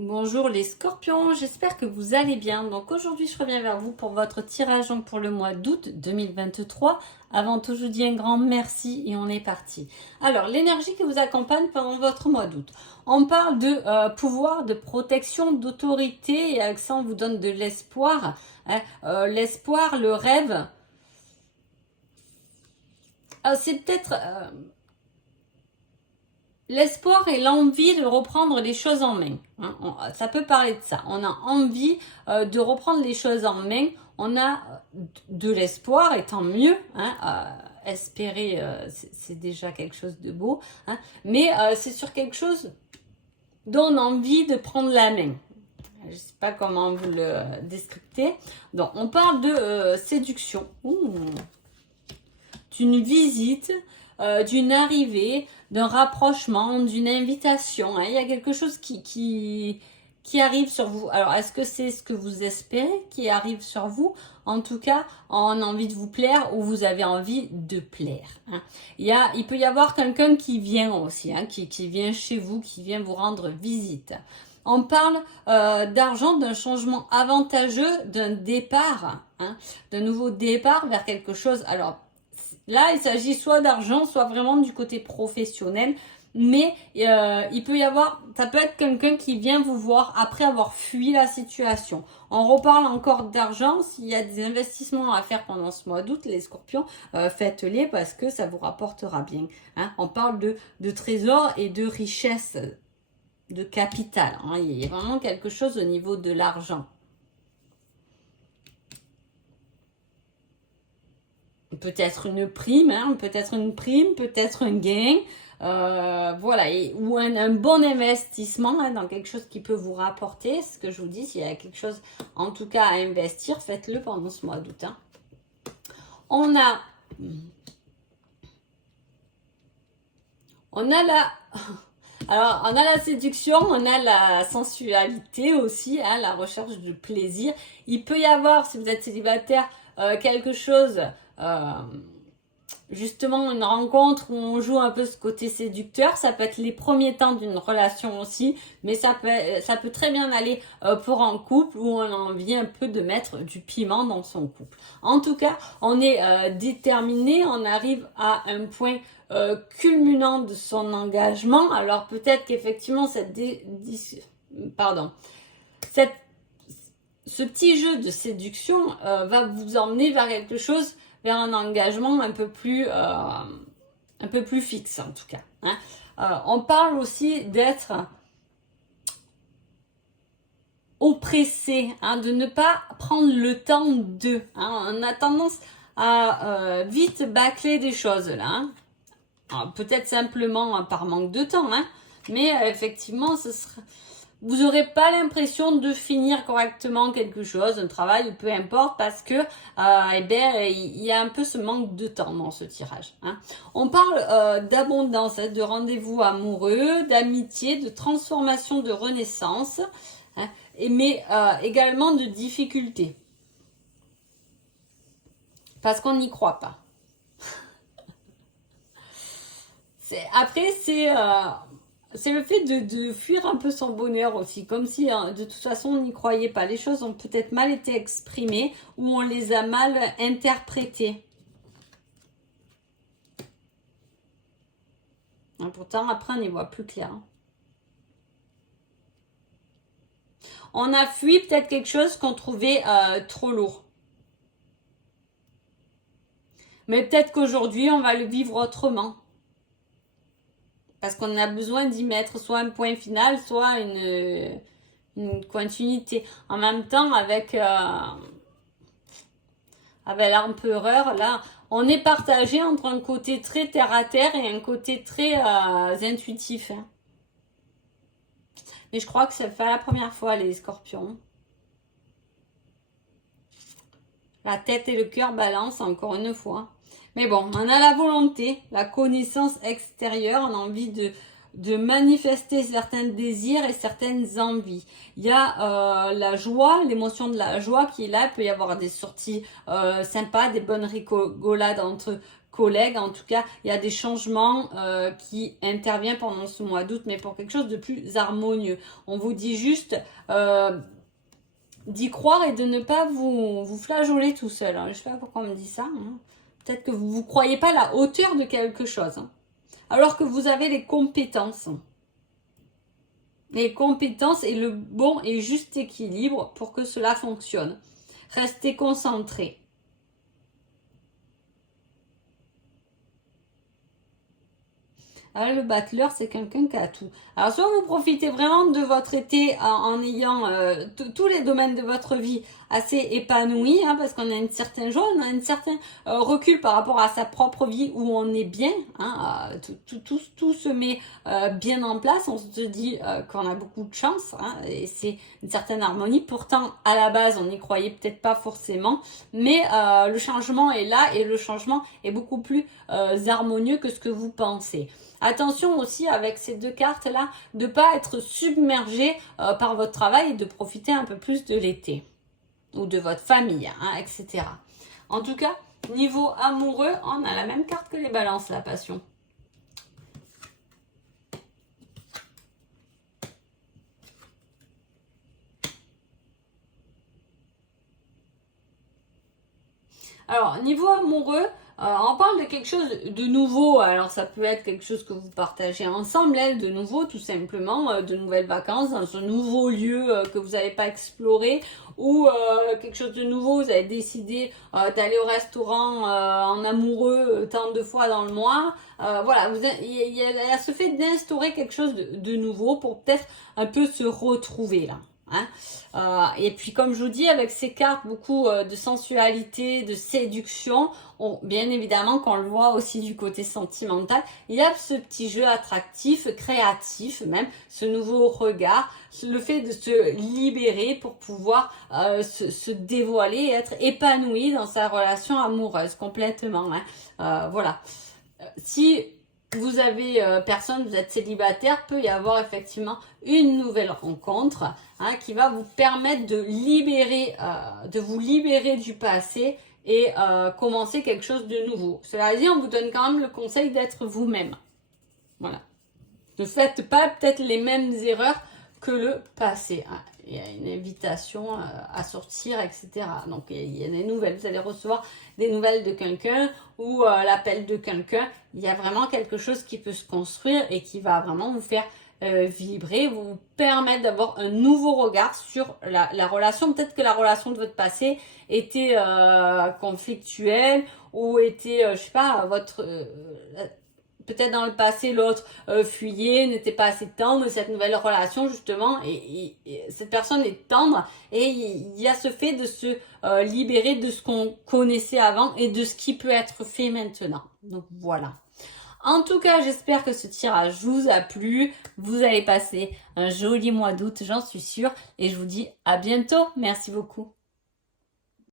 Bonjour les scorpions, j'espère que vous allez bien. Donc aujourd'hui je reviens vers vous pour votre tirage pour le mois d'août 2023. Avant tout je vous dis un grand merci et on est parti. Alors l'énergie qui vous accompagne pendant votre mois d'août. On parle de pouvoir, de protection, d'autorité et avec ça on vous donne de l'espoir. L'espoir, le rêve. C'est peut-être... l'espoir et l'envie de reprendre les choses en main. Ça peut parler de ça. On a envie de reprendre les choses en main. On a de l'espoir, et tant mieux. Espérer, c'est déjà quelque chose de beau. Mais c'est sur quelque chose dont on a envie de prendre la main. Je ne sais pas comment vous le descriptez. Donc, on parle de séduction. D'une visite, d'une arrivée, d'un rapprochement, d'une invitation. Il y a quelque chose qui arrive sur vous. Alors, est-ce que c'est ce que vous espérez qui arrive sur vous? En tout cas, on a envie de vous plaire ou vous avez envie de plaire. Il peut y avoir quelqu'un qui vient aussi, qui vient chez vous, qui vient vous rendre visite. On parle d'argent, d'un changement avantageux, d'un départ, d'un nouveau départ vers quelque chose. Alors, là, il s'agit soit d'argent, soit vraiment du côté professionnel. Mais il peut y avoir, ça peut être quelqu'un qui vient vous voir après avoir fui la situation. On reparle encore d'argent. S'il y a des investissements à faire pendant ce mois d'août, les scorpions, faites-les parce que ça vous rapportera bien. On parle de trésor et de richesse, de capital. Il y a vraiment quelque chose au niveau de l'argent. Peut-être une prime, peut-être un gain, voilà, ou un bon investissement dans quelque chose qui peut vous rapporter. Ce que je vous dis, s'il y a quelque chose en tout cas à investir, faites-le pendant ce mois d'août. On a la séduction, on a la sensualité aussi, la recherche de plaisir. Il peut y avoir, si vous êtes célibataire, quelque chose, justement une rencontre où on joue un peu ce côté séducteur. Ça peut être les premiers temps d'une relation aussi, mais ça peut très bien aller pour un couple où on a envie un peu de mettre du piment dans son couple. En tout cas, on est déterminé, on arrive à un point culminant de son engagement. Alors peut-être qu'effectivement ce petit jeu de séduction va vous emmener vers quelque chose, vers un engagement un peu plus fixe en tout cas. On parle aussi d'être oppressé, de ne pas prendre le temps de. On a tendance à vite bâcler des choses là. Peut-être simplement par manque de temps, mais effectivement, vous n'aurez pas l'impression de finir correctement quelque chose, un travail ou peu importe, parce que il y a un peu ce manque de temps dans ce tirage. On parle d'abondance, de rendez-vous amoureux, d'amitié, de transformation, de renaissance, mais également de difficultés. Parce qu'on n'y croit pas. Après, c'est le fait de fuir un peu son bonheur aussi, comme si de toute façon on n'y croyait pas. Les choses ont peut-être mal été exprimées ou on les a mal interprétées. Pourtant, après, on y voit plus clair. On a fui peut-être quelque chose qu'on trouvait trop lourd. Mais peut-être qu'aujourd'hui, on va le vivre autrement. Parce qu'on a besoin d'y mettre soit un point final, soit une continuité. En même temps, avec l'empereur, là, on est partagé entre un côté très terre-à-terre et un côté très intuitif. Et je crois que ça fait la première fois, les scorpions. La tête et le cœur balancent encore une fois. Mais bon, on a la volonté, la connaissance extérieure, on a envie de manifester certains désirs et certaines envies. Il y a la joie, l'émotion de la joie qui est là. Il peut y avoir des sorties sympas, des bonnes rigolades entre collègues. En tout cas, il y a des changements qui interviennent pendant ce mois d'août, mais pour quelque chose de plus harmonieux. On vous dit juste d'y croire et de ne pas vous flageoler tout seul. Je ne sais pas pourquoi on me dit ça. Hein. Peut-être que vous ne croyez pas à la hauteur de quelque chose. Hein, alors que vous avez les compétences. Les compétences et le bon et juste équilibre pour que cela fonctionne. Restez concentrés. Alors, le battleur, c'est quelqu'un qui a tout. Alors, soit vous profitez vraiment de votre été en ayant tous les domaines de votre vie assez épanouis, hein, parce qu'on a une certaine joie, on a un certain recul par rapport à sa propre vie où on est bien. Hein, tout se met bien en place. On se dit qu'on a beaucoup de chance, hein, et c'est une certaine harmonie. Pourtant, à la base, on n'y croyait peut-être pas forcément, mais le changement est là et le changement est beaucoup plus harmonieux que ce que vous pensez. Attention aussi avec ces deux cartes-là, de ne pas être submergé par votre travail et de profiter un peu plus de l'été ou de votre famille, hein, etc. En tout cas, niveau amoureux, on a la même carte que les balances, la passion. Alors, niveau amoureux, on parle de quelque chose de nouveau. Alors, ça peut être quelque chose que vous partagez ensemble, elle, de nouveau, tout simplement, de nouvelles vacances dans un nouveau lieu que vous n'avez pas exploré, ou quelque chose de nouveau, vous avez décidé d'aller au restaurant en amoureux tant de fois dans le mois. Voilà, il y a ce fait d'instaurer quelque chose de nouveau pour peut-être un peu se retrouver là. Hein. Et puis comme je vous dis, avec ces cartes, beaucoup de sensualité, de séduction, bien évidemment qu'on le voit aussi du côté sentimental, il y a ce petit jeu attractif, créatif même, ce nouveau regard, le fait de se libérer pour pouvoir se dévoiler et être épanoui dans sa relation amoureuse complètement. Hein. Voilà. Si vous avez personne, vous êtes célibataire, peut y avoir effectivement une nouvelle rencontre, hein, qui va vous permettre de vous libérer du passé et commencer quelque chose de nouveau. Cela dit, on vous donne quand même le conseil d'être vous-même. Voilà. Ne faites pas peut-être les mêmes erreurs que le passé. Hein. Il y a une invitation à sortir, etc. Donc, il y a des nouvelles. Vous allez recevoir des nouvelles de quelqu'un ou l'appel de quelqu'un. Il y a vraiment quelque chose qui peut se construire et qui va vraiment vous faire vibrer, vous permettre d'avoir un nouveau regard sur la relation. Peut-être que la relation de votre passé était conflictuelle ou était, je sais pas, peut-être dans le passé, l'autre fuyait, n'était pas assez tendre. Cette nouvelle relation, justement, et cette personne est tendre. Et il y a ce fait de se libérer de ce qu'on connaissait avant et de ce qui peut être fait maintenant. Donc, voilà. En tout cas, j'espère que ce tirage vous a plu. Vous allez passer un joli mois d'août, j'en suis sûre. Et je vous dis à bientôt. Merci beaucoup.